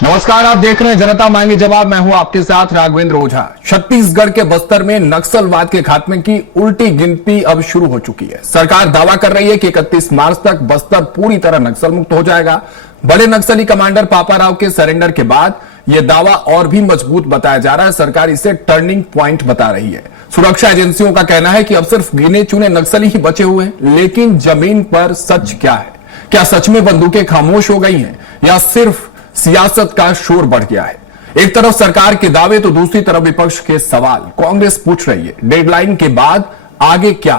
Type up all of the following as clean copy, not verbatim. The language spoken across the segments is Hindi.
नमस्कार, आप देख रहे हैं जनता मांगे जवाब। मैं हूं आपके साथ राघवेंद्र ओझा। छत्तीसगढ़ के बस्तर में नक्सलवाद के खात्मे की उल्टी गिनती अब शुरू हो चुकी है। सरकार दावा कर रही है कि 31 मार्च तक बस्तर पूरी तरह नक्सल मुक्त हो जाएगा। बड़े नक्सली कमांडर पापाराव के सरेंडर के बाद यह दावा और भी मजबूत बताया जा रहा है। सरकार इसे टर्निंग प्वाइंट बता रही है। सुरक्षा एजेंसियों का कहना है कि अब सिर्फ गिने चुने नक्सली ही बचे हुए हैं। लेकिन जमीन पर सच क्या है? क्या सच में बंदूकें खामोश हो गई हैं या सिर्फ सियासत का शोर बढ़ गया है? एक तरफ सरकार के दावे तो दूसरी तरफ विपक्ष के सवाल। कांग्रेस पूछ रही है, डेडलाइन के बाद आगे क्या?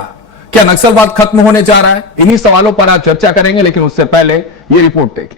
क्या नक्सलवाद खत्म होने जा रहा है? इन्हीं सवालों पर आज चर्चा करेंगे, लेकिन उससे पहले ये रिपोर्ट देखिए।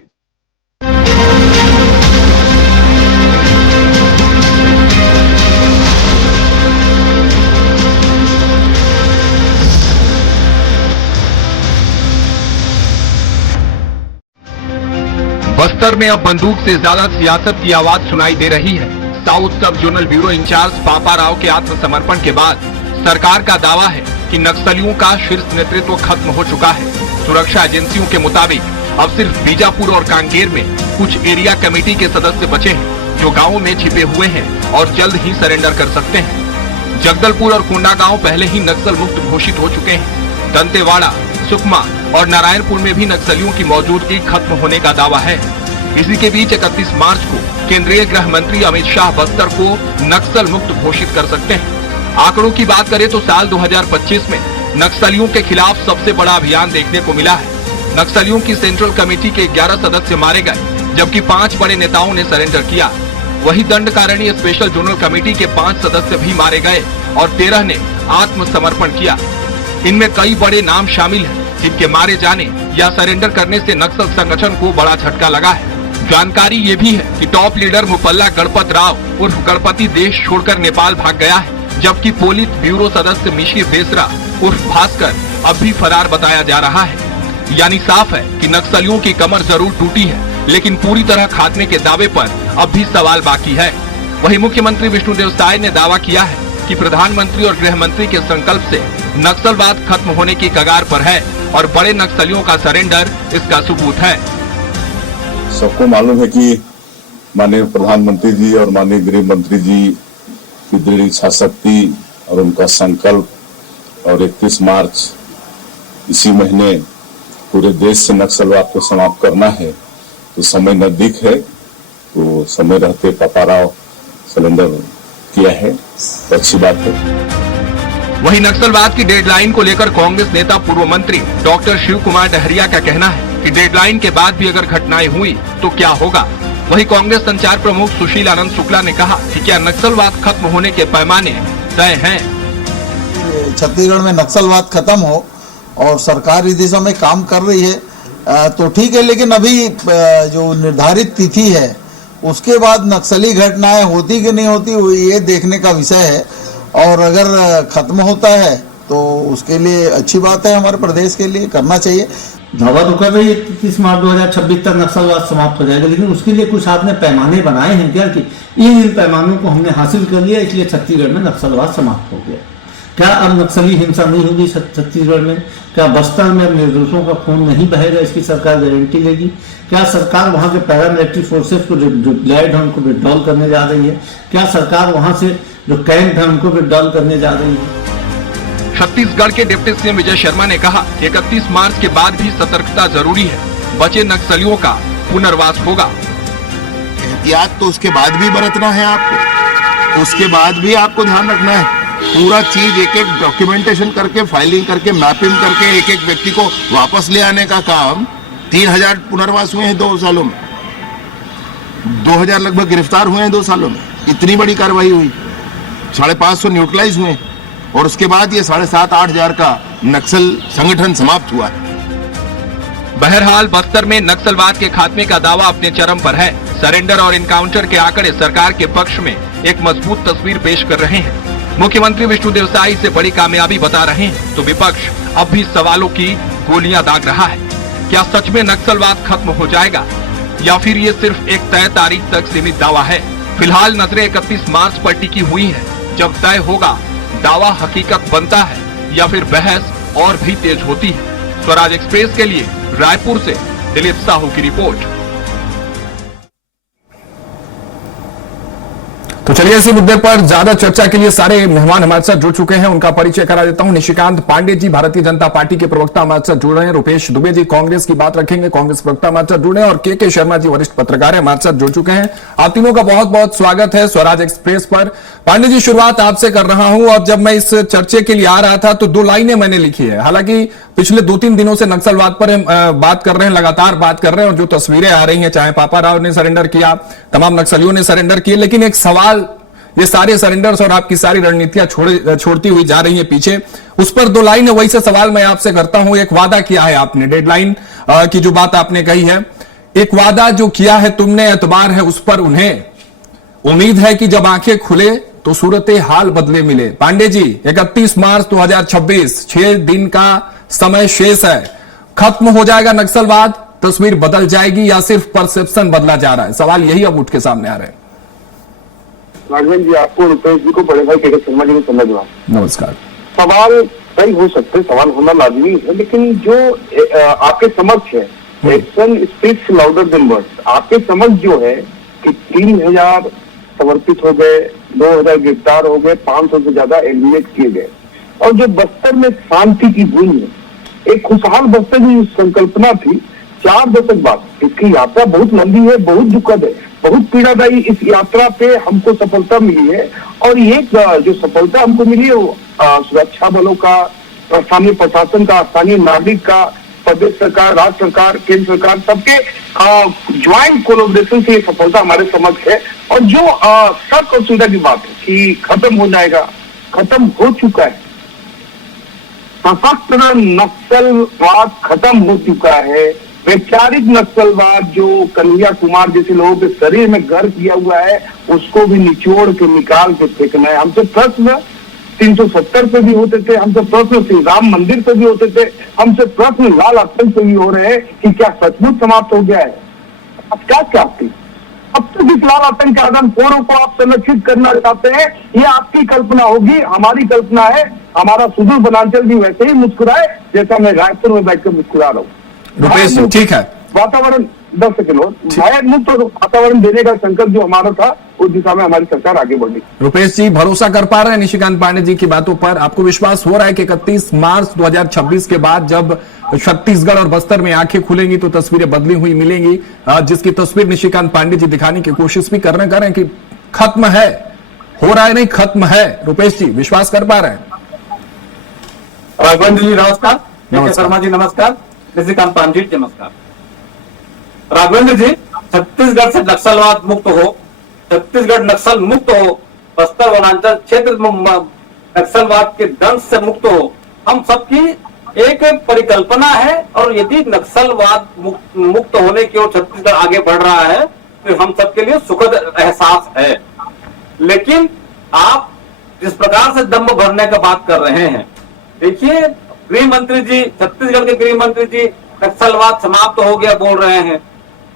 बस्तर में अब बंदूक से ज्यादा सियासत की आवाज सुनाई दे रही है। साउथ सब जोनल ब्यूरो इंचार्ज पापाराव के आत्मसमर्पण के बाद सरकार का दावा है कि नक्सलियों का शीर्ष नेतृत्व खत्म हो चुका है। सुरक्षा एजेंसियों के मुताबिक अब सिर्फ बीजापुर और कांकेर में कुछ एरिया कमेटी के सदस्य बचे हैं जो गाँव में छिपे हुए हैं और जल्द ही सरेंडर कर सकते हैं। जगदलपुर और कोंडागांव पहले ही नक्सल मुक्त घोषित हो चुके हैं। दंतेवाड़ा, सुकमा और नारायणपुर में भी नक्सलियों की मौजूदगी खत्म होने का दावा है। इसी के बीच 31 मार्च को केंद्रीय गृह मंत्री अमित शाह बस्तर को नक्सल मुक्त घोषित कर सकते हैं। आंकड़ों की बात करें तो साल 2025 में नक्सलियों के खिलाफ सबसे बड़ा अभियान देखने को मिला है। नक्सलियों की सेंट्रल कमेटी के 11 सदस्य मारे गए, जबकि 5 बड़े नेताओं ने सरेंडर किया। वहीं दंडकारणीय स्पेशल जोनल कमेटी के 5 सदस्य भी मारे गए और 13 ने आत्मसमर्पण किया। इनमें कई बड़े नाम शामिल हैं जिनके मारे जाने या सरेंडर करने से नक्सल संगठन को बड़ा झटका लगा है। जानकारी ये भी है कि टॉप लीडर मुपल्ला गणपत राव उर्फ गणपति देश छोड़कर नेपाल भाग गया है, जबकि पोलित ब्यूरो सदस्य मिशिर बेसरा उर्फ भास्कर अब भी फरार बताया जा रहा है। यानी साफ है कि नक्सलियों की कमर जरूर टूटी है, लेकिन पूरी तरह खात्मे के दावे पर अब भी सवाल बाकी है। वहीं मुख्यमंत्री विष्णुदेव साय ने दावा किया है कि प्रधानमंत्री और गृह मंत्री के संकल्प से नक्सलवाद खत्म होने की कगार पर है और बड़े नक्सलियों का सरेंडर इसका सबूत है। सबको मालूम है कि माननीय प्रधानमंत्री जी और माननीय गृह मंत्री जी की दृढ़ इच्छा शक्ति और उनका संकल्प और 31 मार्च इसी महीने पूरे देश से नक्सलवाद को समाप्त करना है। तो समय नजदीक है, तो समय रहते पापाराव सरेंडर किया है तो अच्छी बात है। वहीं नक्सलवाद की डेडलाइन को लेकर कांग्रेस नेता पूर्व मंत्री डॉक्टर शिव कुमार डहरिया का कहना है कि डेडलाइन के बाद भी अगर घटनाएं हुई तो क्या होगा। वहीं कांग्रेस संचार प्रमुख सुशील आनंद शुक्ला ने कहा कि क्या नक्सलवाद खत्म होने के पैमाने तय हैं? छत्तीसगढ़ में नक्सलवाद खत्म हो और सरकार इस दिशा में काम कर रही है तो ठीक है, लेकिन अभी जो निर्धारित तिथि है उसके बाद नक्सली घटनाएं होती कि नहीं होती ये देखने का विषय है। और अगर खत्म होता है तो उसके लिए अच्छी बात है, हमारे प्रदेश के लिए करना चाहिए। दावा तो कर रही है 31 मार्च 2026 तक नक्सलवाद समाप्त हो जाएगा, लेकिन उसके लिए कुछ आपने पैमाने बनाए हैं क्या कि इन पैमानों को हमने हासिल कर लिया इसलिए छत्तीसगढ़ में नक्सलवाद समाप्त हो गया? क्या अब नक्सली हिंसा नहीं होगी छत्तीसगढ़ में? क्या बस्तर में अब निर्दोषों का खून नहीं बहेगा? इसकी सरकार गारंटी लेगी? क्या सरकार वहां के पैरामिलिट्री फोर्सेस को डिप्लॉयड है उनको विड्रॉल करने जा रही है? क्या सरकार वहां से जो कैंप है उनको विड्रॉल करने जा रही है? छत्तीसगढ़ के डिप्टी सीएम विजय शर्मा ने कहा कि 31 मार्च के बाद भी सतर्कता जरूरी है। बचे नक्सलियों का पुनर्वास होगा। एहतियात तो उसके बाद भी बरतना है आपको, उसके बाद भी आपको ध्यान रखना है। पूरा चीज एक एक डॉक्यूमेंटेशन करके, फाइलिंग करके, मैपिंग करके एक एक व्यक्ति को वापस ले आने का काम। 3000 पुनर्वास हुए हैं 2 सालों में, 2000 लगभग गिरफ्तार हुए हैं 2 सालों में। इतनी बड़ी कार्रवाई हुई, 550 न्यूट्रलाइज हुए और उसके बाद ये 7,500-8 हजार का नक्सल संगठन समाप्त हुआ है। बहरहाल बस्तर में नक्सलवाद के खात्मे का दावा अपने चरम पर है। सरेंडर और इनकाउंटर के आंकड़े सरकार के पक्ष में एक मजबूत तस्वीर पेश कर रहे हैं। मुख्यमंत्री विष्णुदेव साय इसे बड़ी कामयाबी बता रहे हैं, तो विपक्ष अब भी सवालों की गोलियां दाग रहा है। क्या सच में नक्सलवाद खत्म हो जाएगा या फिर ये सिर्फ एक तय तारीख तक सीमित दावा है? फिलहाल नजरें 31 मार्च पर टिकी हुई है। जब तय होगा दावा हकीकत बनता है या फिर बहस और भी तेज होती है। स्वराज एक्सप्रेस के लिए रायपुर से दिलीप साहू की रिपोर्ट। तो चलिए इसी मुद्दे पर ज्यादा चर्चा के लिए सारे मेहमान हमारे साथ जुड़ चुके हैं, उनका परिचय करा देता हूं। निशिकांत पांडे जी भारतीय जनता पार्टी के प्रवक्ता हमारे साथ जुड़ रहे हैं। रुपेश दुबे जी कांग्रेस की बात रखेंगे, कांग्रेस प्रवक्ता हमारे साथ जुड़ रहे हैं। और के शर्मा जी वरिष्ठ पत्रकार हैं, हमारे साथ जुड़ चुके हैं। आप तीनों का बहुत बहुत स्वागत है स्वराज एक्सप्रेस पर। पांडे जी शुरुआत आपसे कर रहा हूं, और जब मैं इस चर्चे के लिए आ रहा था तो 2 लाइनें मैंने लिखी है। हालांकि पिछले 2-3 दिनों से नक्सलवाद पर बात कर रहे हैं, लगातार बात कर रहे हैं, और जो तस्वीरें आ रही हैं, चाहे पापा राव ने सरेंडर किया, तमाम नक्सलियों ने सरेंडर किए, लेकिन एक सवाल, ये सारे सरेंडर्स और आपकी सारी रणनीतियां छोड़ती हुई जा रही हैं पीछे, उस पर 2 लाइन है। वही से सवाल मैं आपसे करता हूं। एक वादा किया है आपने, डेडलाइन की जो बात आपने कही है, एक वादा जो किया है तुमने, एतबार है उस पर उन्हें, उम्मीद है कि जब आंखें खुले तो सूरत हाल बदले मिले। पांडे जी 31 मार्च 2026, 6 दिन का समय शेष है, खत्म हो जाएगा नक्सलवाद, तस्वीर बदल जाएगी, या सिर्फ परसेप्शन बदला जा रहा है? सवाल यही अब उठ के सामने आ रहे हैं। राघवन जी, आपको, रुपेश जी को, बड़े भाई के शर्मा जी को समझना। नमस्कार। सवाल कई हो सकते, सवाल होना लाजमी है, लेकिन जो आपके समक्ष है, action speaks louder than words. आपके समक्ष जो है कि 3000 समर्पित हो गए, 2000 गिरफ्तार हो गए, 500 से ज्यादा एलिमिनेट किए गए, और जो बस्तर में शांति की बूंद है, एक खुशहाल बस्तर की संकल्पना थी 4 दशक बाद। इसकी यात्रा बहुत लंबी है, बहुत दुखद है, बहुत पीड़ादायी। इस यात्रा पे हमको सफलता मिली है, और ये जो सफलता हमको मिली है वो सुरक्षा बलों का, स्थानीय प्रशासन का, स्थानीय नागरिक का, प्रदेश सरकार, राज्य सरकार, केंद्र सरकार, सबके ज्वाइंट कोलैबोरेशन से ये सफलता हमारे समक्ष है। और जो शक और सुविधा की बात है कि खत्म हो जाएगा, खत्म हो चुका है। सशस्त्र नक्सलवाद खत्म हो चुका है। वैचारिक नक्सलवाद जो कन्हैया कुमार जैसे लोगों के शरीर में घर किया हुआ है, उसको भी निचोड़ के निकाल के फेंकना है। हमसे प्रश्न 370 पे भी होते थे, हमसे प्रश्न श्री राम मंदिर पे भी होते थे, हमसे प्रश्न लाल आतंक पे भी हो रहे हैं कि क्या सचमुच समाप्त हो गया है? अब क्या चाहती, अब तक इस लाल आतंक के आदमखोरों को आप संरक्षित करना चाहते हैं, ये आपकी कल्पना होगी। हमारी कल्पना है हमारा सुदूर वनांचल भी वैसे ही मुस्कुराए जैसा मैं रायपुर में बैठकर मुस्कुरा रहा हूँ। रुपेश जी ठीक है, वातावरण 10 सेकंड और भय मुक्त वातावरण देने का संकल्प जो हमारा था, उस दिशा में हमारी सरकार आगे बढ़ी। रुपेश जी भरोसा कर पा रहे हैं निशिकांत पांडे जी की बातों पर? आपको विश्वास हो रहा है कि 31 मार्च 2026 के बाद जब छत्तीसगढ़ और बस्तर में आंखें खुलेंगी तो तस्वीरें बदली हुई मिलेंगी, जिसकी तस्वीर निशिकांत पांडे जी दिखाने की कोशिश भी कर रहे हैं कि खत्म है, हो रहा है नहीं, खत्म है? रुपेश जी विश्वास कर पा रहे हैं? राघवेंद्र जी नमस्कार, के शर्मा जी नमस्कार, निशिकांत पांडे जी नमस्कार। राघवेंद्र जी, छत्तीसगढ़ से नक्सलवाद मुक्त हो, छत्तीसगढ़ नक्सल मुक्त हो, बस्तर वनांचल क्षेत्र नक्सलवाद के दंश से मुक्त हो, हम सबकी एक परिकल्पना है। और यदि नक्सलवाद मुक्त होने की ओर छत्तीसगढ़ आगे बढ़ रहा है तो हम सबके लिए सुखद एहसास है। लेकिन आप जिस प्रकार से दम भरने का बात कर रहे हैं, देखिए गृह मंत्री जी, छत्तीसगढ़ के गृह मंत्री जी नक्सलवाद समाप्त हो गया बोल रहे हैं।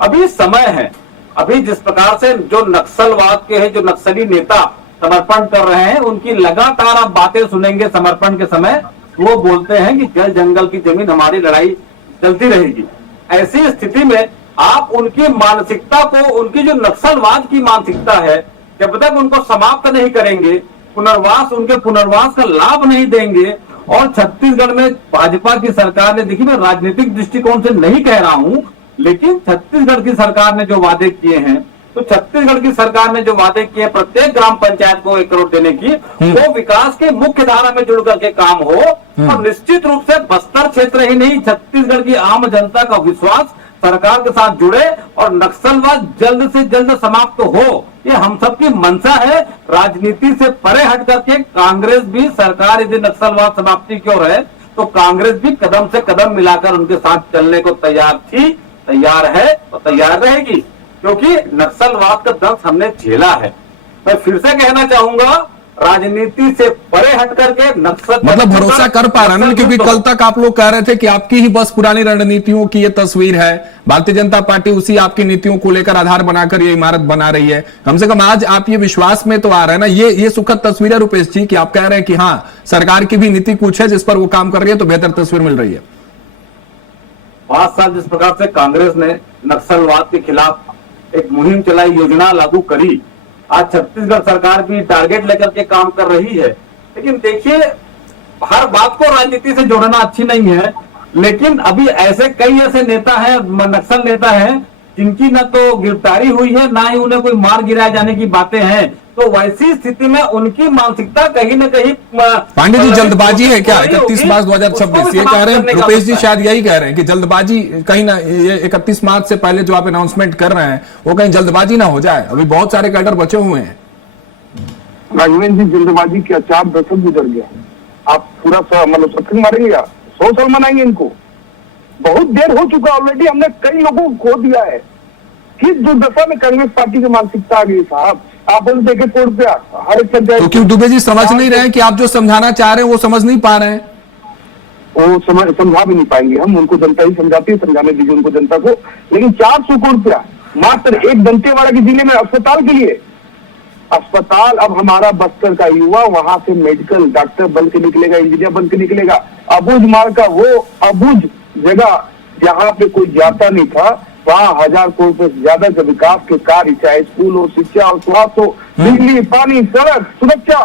अभी समय है, अभी जिस प्रकार से जो नक्सलवाद के हैं, जो नक्सली नेता समर्पण कर रहे हैं, उनकी लगातार आप बातें सुनेंगे समर्पण के समय, वो बोलते हैं कि जल जंगल की जमीन हमारी लड़ाई चलती रहेगी। ऐसी स्थिति में आप उनकी मानसिकता को, उनकी जो नक्सलवाद की मानसिकता है, जब तक उनको समाप्त नहीं करेंगे, उनके पुनर्वास का लाभ नहीं देंगे, और छत्तीसगढ़ में भाजपा की सरकार ने, देखिए मैं राजनीतिक दृष्टिकोण से नहीं कह रहा हूं, लेकिन छत्तीसगढ़ की सरकार ने जो वादे किए हैं, तो छत्तीसगढ़ की सरकार ने जो वादे किए प्रत्येक ग्राम पंचायत को 1 करोड़ देने की, वो विकास के मुख्य धारा में जुड़ करके काम हो। और निश्चित रूप से बस्तर क्षेत्र ही नहीं, छत्तीसगढ़ की आम जनता का विश्वास सरकार के साथ जुड़े और नक्सलवाद जल्द से जल्द समाप्त हो, ये हम सबकी मंशा है। राजनीति से परे हट करके कांग्रेस भी, सरकार यदि नक्सलवाद समाप्ति की ओर है तो कांग्रेस भी कदम से कदम मिलाकर उनके साथ चलने को तैयार थी, तैयार है और तैयार रहेगी, क्योंकि नक्सलवाद का दंश हमने झेला है। मैं फिर से कहना चाहूंगा, राजनीति से परे हट करके नक्सल, मतलब भरोसा कर पा रहे हैं, क्योंकि कल तक आप लोग कह रहे थे कि आपकी ही बस पुरानी रणनीतियों की ये तस्वीर है, भारतीय जनता पार्टी उसी आपकी नीतियों को लेकर आधार बनाकर ये इमारत बना रही है। कम से कम आज आप ये विश्वास में तो आ रहे हैं ना, ये सुखद तस्वीर है रुपेश जी, कि आप कह रहे हैं कि हाँ सरकार की भी नीति कुछ है जिस पर वो काम कर रही है, तो बेहतर तस्वीर मिल रही है। 5 साल जिस प्रकार से कांग्रेस ने नक्सलवाद के खिलाफ एक मुहिम चलाई, योजना लागू करी, आज छत्तीसगढ़ सरकार भी टारगेट लेकर के काम कर रही है। लेकिन देखिए, हर बात को राजनीति से जोड़ना अच्छी नहीं है, लेकिन अभी ऐसे कई ऐसे नेता हैं, नक्सल नेता हैं, जिनकी न तो गिरफ्तारी हुई है, ना ही उन्हें कोई मार गिराए जाने की बातें हैं। तो वैसी स्थिति में उनकी मानसिकता कहीं न कहीं पांडे जी, जल्दबाजी है क्या 31 मार्च 2026? ये कह रहे हैं रुपेश जी, शायद यही कह रहे हैं कि जल्दबाजी कहीं ना, ये 31 मार्च से पहले जो आप अनाउंसमेंट कर रहे हैं वो कहीं जल्दबाजी ना हो जाए। अभी बहुत सारे कैडर बचे हुए हैं। राघवेंद्र जी, जल्दबाजी क्या 4 दशक गुजर गया, आप पूरा मतलब सत्संग मारेंगे या 100 साल मनाएंगे इनको? बहुत देर हो चुका ऑलरेडी, हमने कई लोगों को खो दिया है। किस दुर्दशा में कांग्रेस पार्टी की मानसिकता आ गई साहब? आप देखे कोर्ट पे हर एक पंचायत। तो क्यों दुबे जी समझ नहीं रहे हैं कि आप जो समझाना चाह रहे हैं वो समझ नहीं पा रहे हैं? वो समझा भी नहीं पाएंगे हम, उनको जनता ही समझाती है, समझाने दीजिए उनको जनता को। लेकिन 400 करोड़ रुपया मात्र एक दंतेवाड़ा के जिले में अस्पताल के लिए। अस्पताल अब हमारा बस्तर का युवा वहां से मेडिकल डॉक्टर बन के निकलेगा, इंजीनियर बन के निकलेगा। अबुझ मार्ग का वो अबुझ जगह जहाँ पे कोई जाता नहीं था, वहाँ 1000 करोड़ रुपए से ज्यादा का विकास के कार्य, चाहे स्कूल हो, शिक्षा हो, स्वास्थ्य हो, बिजली, पानी, सड़क, सुरक्षा,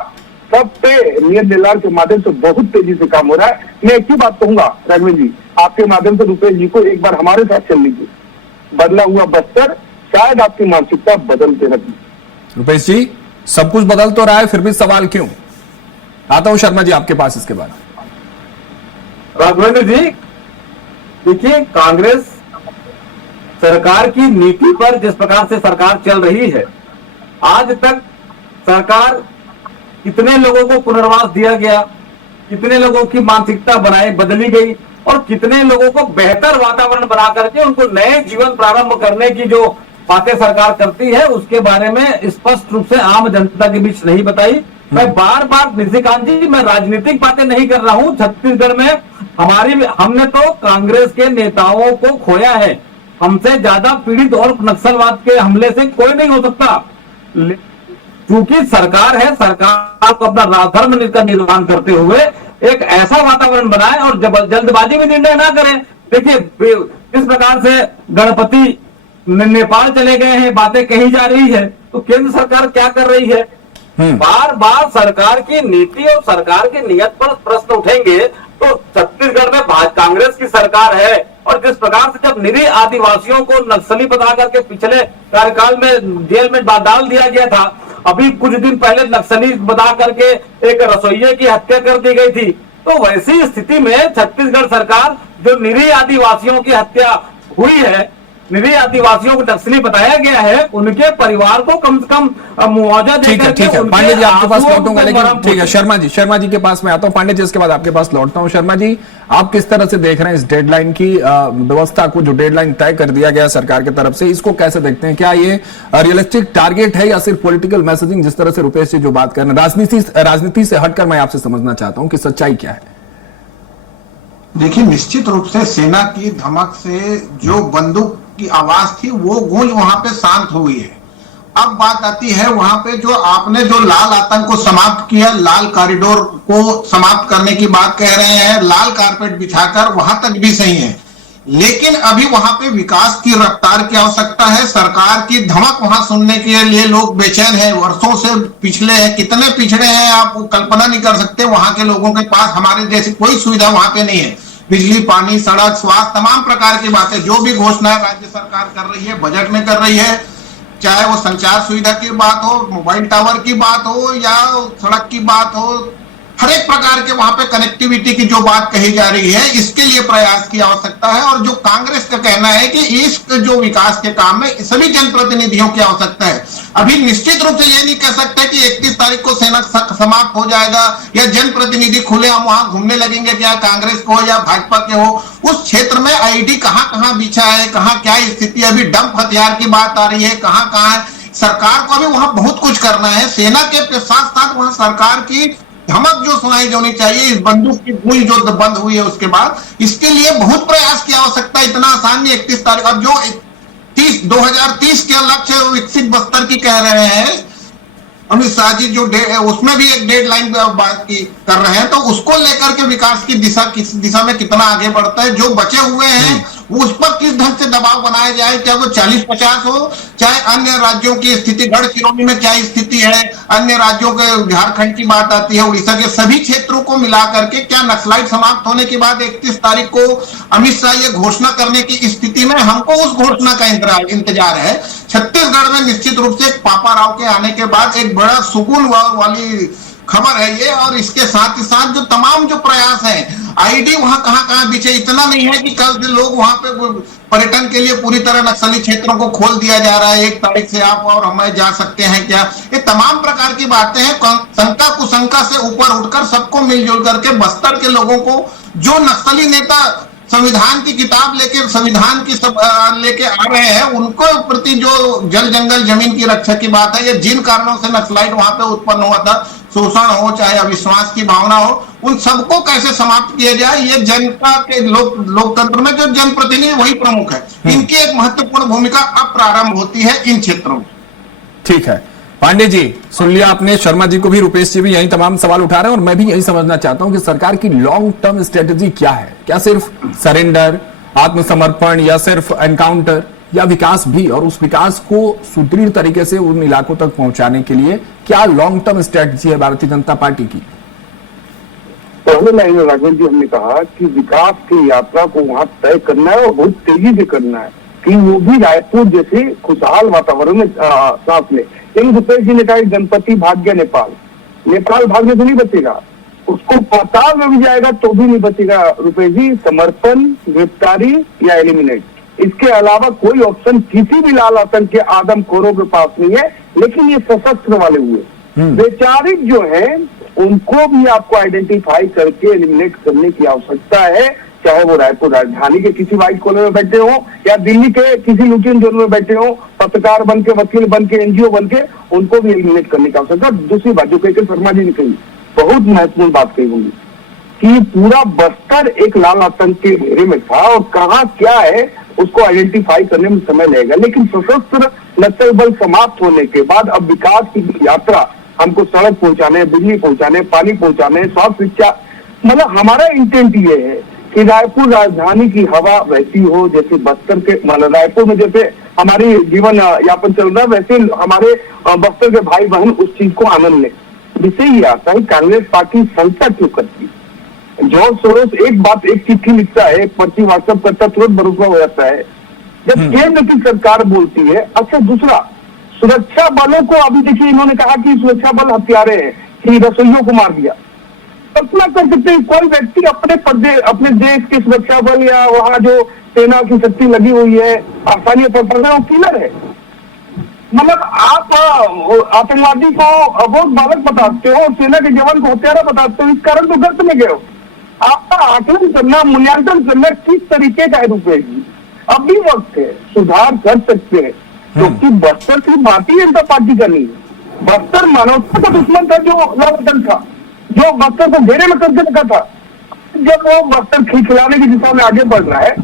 सब पे नियर निर्लाल के माध्यम से बहुत तेजी से काम हो रहा है। मैं एक ही बात कहूंगा राघवेंद्र जी, आपके माध्यम से रुपेश जी को एक बार हमारे साथ चल लीजिए। बदला हुआ बस्तर, शायद आपकी मानसिकता बदलते रही। रुपेश जी, सब कुछ बदल तो रहा है, फिर भी सवाल क्यों? आता हूं शर्मा जी आपके पास इसके बाद। राघवेंद्र जी, देखिए, कांग्रेस सरकार की नीति पर जिस प्रकार से सरकार चल रही है, आज तक सरकार कितने लोगों को पुनर्वास दिया गया, कितने लोगों की मानसिकता बदली गई, और कितने लोगों को बेहतर वातावरण बना करके उनको नए जीवन प्रारंभ करने की जो बातें सरकार करती है, उसके बारे में स्पष्ट रूप से आम जनता के बीच नहीं बताई। मैं बार बार निशिकांत जी, मैं राजनीतिक बातें नहीं कर रहा हूं। छत्तीसगढ़ में हमने तो कांग्रेस के नेताओं को खोया है। हमसे ज्यादा पीड़ित और नक्सलवाद के हमले से कोई नहीं हो सकता। क्योंकि सरकार है, सरकार को अपना राजधर्म का निर्माण करते हुए एक ऐसा वातावरण बनाए और जल्दबाजी में निर्णय ना करें। देखिए, किस प्रकार से गणपति नेपाल चले गए हैं, बातें कही जा रही है, तो केंद्र सरकार क्या कर रही है? बार बार सरकार की नीति और सरकार की नीयत पर प्रश्न उठेंगे तो छत्तीसगढ़ में कांग्रेस की सरकार है, और जिस प्रकार से जब निरीह आदिवासियों को नक्सली बता करके पिछले कार्यकाल में जेल में डाल दिया गया था, अभी कुछ दिन पहले नक्सली बता करके एक रसोइये की हत्या कर दी गई थी, तो वैसी स्थिति में छत्तीसगढ़ सरकार जो निरीह आदिवासियों की हत्या हुई है, निरीह आदिवासियों को नक्सली बताया गया है, उनके परिवार को कम से कम मुआवजा देकर। ठीक है पांडे जी, आपके पास लौटूंगा, लेकिन ठीक है शर्मा जी के पास मैं आता हूं। पांडे जी, इसके बाद आपके पास लौटता हूं। शर्मा जी, आप किस तरह से देख रहे हैं इस डेडलाइन की व्यवस्था को, जो डेडलाइन तय कर दिया गया सरकार की तरफ से, इसको कैसे देखते हैं? क्या ये रियलिस्टिक टारगेट है या सिर्फ पॉलिटिकल मैसेजिंग, जिस तरह से रुपेश जी जो बात कर रहे हैं? राजनीति से हटकर मैं आपसे समझना चाहता हूं कि सच्चाई क्या है। देखिए, निश्चित रूप से सेना की धमक से जो बंदूक की आवाज थी वो गूंज वहां पे शांत हुई है। अब बात आती है वहां पे जो आपने जो लाल आतंक को समाप्त किया, लाल कॉरिडोर को समाप्त करने की बात कह रहे हैं, लाल कारपेट बिछाकर, वहां तक भी सही है, लेकिन अभी वहां पे विकास की रफ्तार की आवश्यकता है। सरकार की धमक वहां सुनने के लिए लोग बेचैन हैं, वर्षों से पिछले हैं, कितने पिछड़े हैं आप कल्पना नहीं कर सकते। वहां के लोगों के पास हमारे जैसी कोई सुविधा वहां पे नहीं है, बिजली, पानी, सड़क, स्वास्थ्य, तमाम प्रकार की बातें जो भी घोषणाएं राज्य सरकार कर रही है, बजट में कर रही है, चाहे वो संचार सुविधा की बात हो, मोबाइल टावर की बात हो या सड़क की बात हो, हर एक प्रकार के वहां पे कनेक्टिविटी की जो बात कही जा रही है, इसके लिए प्रयास की आवश्यकता है। और जो कांग्रेस का कहना है कि इस जो विकास के काम में सभी जनप्रतिनिधियों की आवश्यकता है। अभी निश्चित रूप से ये नहीं कह सकते कि 31 तारीख को सेना समाप्त हो जाएगा या जनप्रतिनिधि खुले हम वहां घूमने लगेंगे, क्या कांग्रेस को या भाजपा के हो, उस क्षेत्र में आईडी कहां बिछा है, कहां क्या स्थिति, अभी डंप हथियार की बात आ रही है, कहां है। सरकार को अभी वहां बहुत कुछ करना है। सेना के साथ साथ वहां सरकार की धमक जो सुनाई जानी चाहिए, इस बंदूक की गूंज जो बंद हुई है उसके बाद, इसके लिए बहुत प्रयास की आवश्यकता। इतना आसान नहीं 31 तारीख। अब जो 2030 के लक्ष्य विकसित बस्तर की कह रहे हैं, अमित शाह जी जो उसमें भी एक डेडलाइन बात की कर रहे हैं, तो उसको लेकर के विकास की दिशा किस दिशा में कितना आगे बढ़ता है, जो बचे हुए हैं उस पर किस ढंग से दबाव बनाया जाए, चाहे वो 40-50 हो, चाहे अन्य राज्यों की स्थिति, गढ़चिरौली में क्या स्थिति है, अन्य राज्यों के झारखंड की बात आती है, उड़ीसा के सभी क्षेत्रों को मिला करके क्या नक्सलाइट समाप्त होने के बाद 31 तारीख को अमित शाह ये घोषणा करने की स्थिति में हमको उस घोषणा का इंतजार है। छत्तीसगढ़ में निश्चित रूप से पापा राव के आने के बाद एक बड़ा सुकून वाली खबर है ये, और इसके साथ ही साथ जो तमाम जो प्रयास हैं, आईडी वहां कहां बिछे, इतना नहीं है कि कल से लोग वहां पे पर्यटन के लिए पूरी तरह नक्सली क्षेत्रों को खोल दिया जा रहा है, 1 तारीख से आप और हमें जा सकते हैं क्या, ये तमाम प्रकार की बातें हैं। शंका कुशंका से ऊपर उठकर सबको मिलजुल करके बस्तर के लोगों को, जो नक्सली नेता संविधान की किताब लेके संविधान की सब लेके आ रहे हैं, उनको प्रति जो जल जंगल जमीन की रक्षा की बात है, ये जिन कारणों से नक्सलाइट वहां पे उत्पन्न हुआ था, शोषण हो चाहे अविश्वास की भावना हो, उन सबको कैसे समाप्त किया जाए, ये जनता के लोकतंत्र में जो जनप्रतिनिधि वही प्रमुख है, इनकी एक महत्वपूर्ण भूमिका अब प्रारंभ होती है इन क्षेत्रों में। ठीक है पांडे जी, सुन लिया आपने, शर्मा जी को भी, रुपेश जी भी यही तमाम सवाल उठा रहे हैं, और मैं भी यही समझना चाहता हूं कि सरकार की लॉन्ग टर्म स्ट्रेटेजी क्या है। क्या सिर्फ सरेंडर, आत्मसमर्पण, या सिर्फ एनकाउंटर, या विकास भी, और उस विकास को सुदृढ़ तरीके से उन इलाकों तक पहुंचाने के लिए क्या लॉन्ग टर्म स्ट्रेटेजी है भारतीय जनता पार्टी की? पहले लाइन में राघवेंद्र जी हमने कहा कि विकास की यात्रा को वहां तय करना है और बहुत तेजी से करना है कि वो भी रायपुर जैसे खुशहाल वातावरण में सांस ले। लेकिन रुपेश जी ने कहा गणपति भाग गया नेपाल भागने से नहीं बचेगा, उसको पाताल में भी जाएगा तो भी नहीं बचेगा रुपेश जी। समर्पण, गिरफ्तारी या एलिमिनेट, इसके अलावा कोई ऑप्शन किसी भी लाल आतंक के आदमखोरों के पास नहीं है। लेकिन ये सशस्त्र वाले हुए वैचारिक जो है, उनको भी आपको आइडेंटिफाई करके एलिमिनेट करने की आवश्यकता है, चाहे वो रायपुर राजधानी के किसी व्हाइट कॉलर में बैठे हो या दिल्ली के किसी लुटियन जोन में बैठे हो, पत्रकार बन के, वकील बन के, एनजीओ बन के, उनको भी एलिमिनेट करने की आवश्यकता। दूसरी बात जो के शर्मा जी ने कही, बहुत महत्वपूर्ण बात कही होगी कि पूरा बस्तर एक लाल आतंक के घेरे में था और कहाँ क्या है उसको आइडेंटिफाई करने में समय लगेगा। लेकिन सशस्त्र नक्सल बल समाप्त होने के बाद अब विकास की यात्रा, हमको सड़क पहुंचाने, बिजली पहुंचाने, पानी पहुंचाने, स्वास्थ्य, शिक्षा, मतलब हमारा इंटेंट ये है कि रायपुर राजधानी की हवा वैसी हो जैसे बस्तर के, मतलब रायपुर में जैसे हमारी जीवन यापन चल रहा है, वैसे हमारे बस्तर के भाई बहन उस चीज को आनंद लें। जिससे ये आता है कांग्रेस पार्टी संस्था क्यों करती है। जॉर्ज सोरोस एक बात, एक चिट्ठी लिखता है, एक पर्ची व्हाट्सएप करता, तुरंत भरोसा हो जाता है जब केंद्र की सरकार बोलती है। अच्छा, दूसरा, सुरक्षा बलों को अभी देखिए इन्होंने कहा कि सुरक्षा बल हत्यारे हैं, कि रसोइयों को मार दिया। कल्पना कर सकते हैं कोई व्यक्ति अपने देश के सुरक्षा बल या वहाँ जो सेना की शक्ति लगी हुई है आसानी पर वो किलर है। मतलब आप आतंकवादी को बहुत बालक बताते हो और सेना के जवान को हत्यारा बताते हो, इस कारण तो गर्त में गए हो। आपका आकलन करना, मूल्यांकन करना किस तरीके का है रुपेश जी, अब भी वक्त है, सुधार कर सकते हैं। क्योंकि बस्तर सिर्फ भारतीय जनता पार्टी का नहीं है, बस्तर मानवता का दुश्मन था जो लॉकडाउन था, जो बस्तर को घेरे में करके रखा था। जब वो बस्तर खिलखिलाने की दिशा में आगे बढ़ रहा है,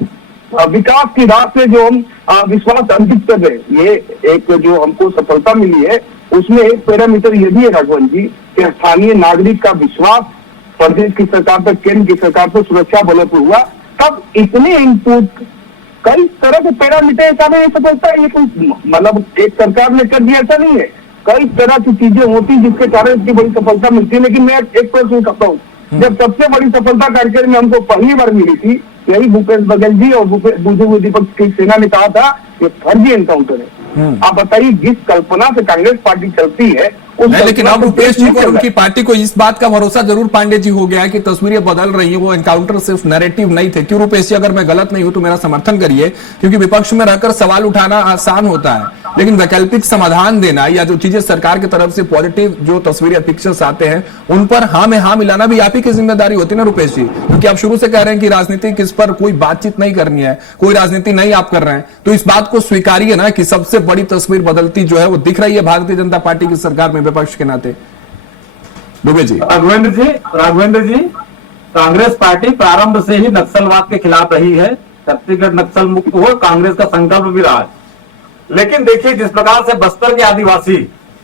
विकास की राह से जो हम विश्वास अंकित कर रहे हैं, ये एक जो हमको सफलता मिली है, उसमें एक पैरामीटर ये भी है राघवन जी कि स्थानीय नागरिक का विश्वास प्रदेश की सरकार पर, केंद्र की सरकार पर, सुरक्षा बलों पर हुआ। तब इतने इनपुट, कई तरह के पैरामीटर ऐसा नहीं सफलता है, ये मतलब एक सरकार ने कर दिया ऐसा नहीं है, कई तरह की चीजें होती जिसके कारण इसकी बड़ी सफलता मिलती है। लेकिन मैं एक प्रश्न करता हूँ, जब सबसे बड़ी सफलता कार्यक्रम में हमको पहली बार मिली थी, यही भूपेश बघेल जी और दूसरे विपक्ष की सेना ने कहा था ये फर्जी एनकाउंटर है। आप बताइए, जिस कल्पना से कांग्रेस पार्टी चलती है, लेकिन अब रुपेश जी को और उनकी पार्टी को इस बात का भरोसा जरूर पांडे जी हो गया है कि तस्वीरें बदल रही हैं, वो एनकाउंटर सिर्फ नैरेटिव नहीं थे। क्यों रुपेश जी, अगर मैं गलत नहीं हूं तो मेरा समर्थन करिए, क्योंकि विपक्ष में रहकर सवाल उठाना आसान होता है, लेकिन वैकल्पिक समाधान देना या जो चीजें सरकार की तरफ से पॉजिटिव जो तस्वीरें, पिक्चर्स आते हैं, उन पर हाँ में हाँ मिलाना भी आप ही की जिम्मेदारी होती है ना रुपेश जी, क्योंकि आप शुरू से कह रहे हैं कि राजनीति किस पर कोई बातचीत नहीं करनी है, कोई राजनीति नहीं आप कर रहे हैं, तो इस बात को स्वीकारिए ना कि सबसे बड़ी तस्वीर बदलती जो है वो दिख रही है भारतीय जनता पार्टी की सरकार में विपक्ष के नाते। दुबे जी। राघवेंद्र जी, कांग्रेस पार्टी प्रारंभ से ही नक्सलवाद के खिलाफ रही है, छत्तीसगढ़ नक्सल मुक्त हो कांग्रेस का संकल्प भी रहा है। लेकिन देखिए, जिस प्रकार से बस्तर के आदिवासी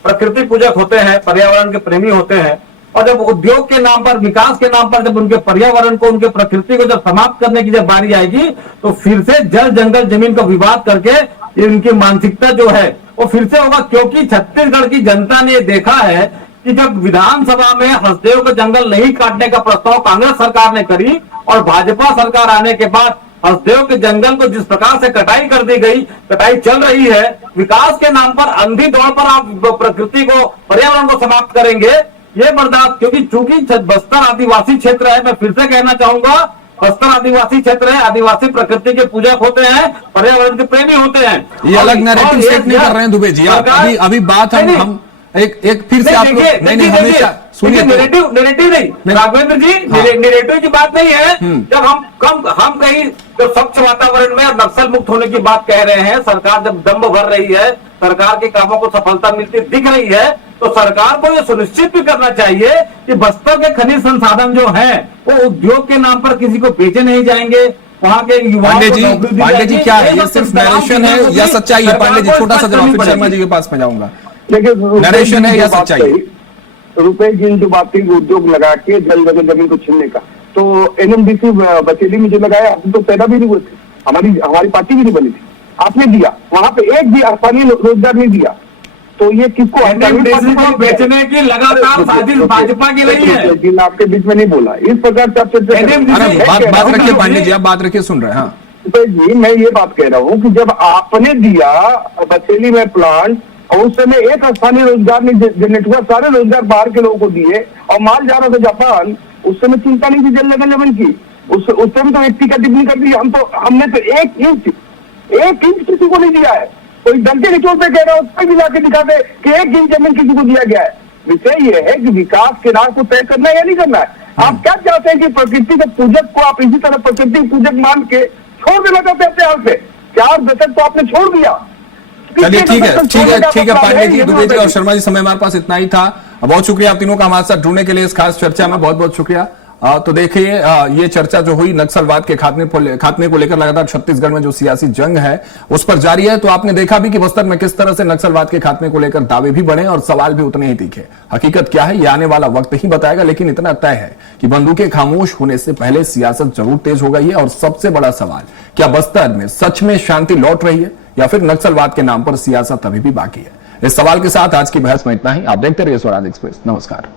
प्रकृति पूजक होते हैं, पर्यावरण के प्रेमी होते हैं, और जब उद्योग के नाम पर, विकास के नाम पर जब उनके पर्यावरण को, उनके प्रकृति को जब समाप्त करने की जब बारी आएगी, तो फिर से जल जंगल जमीन का विवाद करके ये उनकी मानसिकता जो है वो फिर से होगा। क्योंकि छत्तीसगढ़ की जनता ने देखा है कि जब विधानसभा में हसदेव का जंगल नहीं काटने का प्रस्ताव कांग्रेस सरकार ने करी और भाजपा सरकार आने के बाद हसदेव के जंगल को जिस प्रकार से कटाई कर दी गई, कटाई चल रही है, विकास के नाम पर अंधी दौड़ पर आप प्रकृति को, पर्यावरण को समाप्त करेंगे, ये बर्दाश्त, क्योंकि चूंकि बस्तर आदिवासी क्षेत्र है, मैं फिर से कहना चाहूंगा, बस्तर आदिवासी क्षेत्र है, आदिवासी प्रकृति के पूजक होते हैं, पर्यावरण के प्रेमी होते हैं। ये अलग नैरेटिव सेट नहीं कर रहे हैं दुबे जी, अभी बात हम एक फिर से आप नहीं हमेशा सुनिए, नेगेटिव नहीं राघवेंद्र जी, नेगेटिव की बात नहीं है। जब हम कहीं जब स्वच्छ वातावरण में और नक्सल मुक्त होने की बात कह रहे हैं, सरकार जब दम्भ भर रही है, सरकार के कामों को सफलता मिलती दिख रही है, तो सरकार को यह सुनिश्चित भी करना चाहिए कि बस्तर के खनिज संसाधन जो हैं वो उद्योग के नाम पर किसी को बेचे नहीं जाएंगे, वहां के युवाओं को नौकरी दी पांडे जी जाएगी। क्या है, ये सिर्फ नरेशन है या सच्चाई है? पांडे जी छोटा सा जवाब, फिर शर्मा जी के पास में जाऊंगा। नरेशन है या सच्चाई? रुपए की जो बात थी उद्योग लगा के जल जगह जमीन को छीनने का, तो एनएमडीसी बचेली में जो लगाया, हम तो पैदा भी नहीं हुए थे, हमारी पार्टी भी नहीं बनी थी, आपने दिया, वहां पे एक भी स्थानीय रोजगार नहीं दिया, तो ये किसको बेचने की लगातार साजिश भाजपा की नहीं है। लेकिन आपके बीच में नहीं बोला इस प्रकार से आपसे बात रखिए पांडे जी, आप बात रखिए, सुन रहे हैं। हाँ जी, मैं ये बात कह रहा हूँ कि जब आपने दिया बचेली में प्लांट और उस समय एक स्थानीय रोजगार नहीं जनरेट हुआ, सारे रोजगार बाहर के लोगों को दिए और माल जा रहा था जापान, उस समय चिंता नहीं थी जल जगह जमीन की, उस समय तो व्यक्ति का टिप्पणी कर दी, हमने तो एक इंच किसी को नहीं दिया है, कोई डर के निचोड़ पे कह रहा है, उस पर भी जाके दिखाते कि 1 इंच जमीन किसी को दिया गया है। विषय ये है कि विकास के राह को तय करना है या नहीं करना है। आप क्या चाहते हैं कि प्रकृति के पूजक को आप इसी तरह प्रकृति पूजक मान के छोड़ देना चाहते हैं अपने हाल से? 4 दशक तो आपने छोड़ दिया। चलिए ठीक है पांडे जी, दुबे जी और शर्मा जी, समय हमारे पास इतना ही था। बहुत शुक्रिया आप तीनों का हमारे साथ जुड़ने के लिए इस खास चर्चा में, बहुत बहुत शुक्रिया। तो देखिए ये चर्चा जो हुई नक्सलवाद के खात्मे को लेकर लगातार छत्तीसगढ़ में जो सियासी जंग है उस पर जारी है। तो आपने देखा भी कि बस्तर में किस तरह से नक्सलवाद के खात्मे को लेकर दावे भी बढ़े और सवाल भी उतने ही तीखे। हकीकत क्या है ये आने वाला वक्त ही बताएगा, लेकिन इतना तय है कि बंदूकें खामोश होने से पहले सियासत जरूर तेज हो गई है। और सबसे बड़ा सवाल, क्या बस्तर में सच में शांति लौट रही है या फिर नक्सलवाद के नाम पर सियासत अभी भी बाकी है? इस सवाल के साथ आज की बहस में इतना ही। आप देखते रहिए स्वराज एक्सप्रेस। नमस्कार।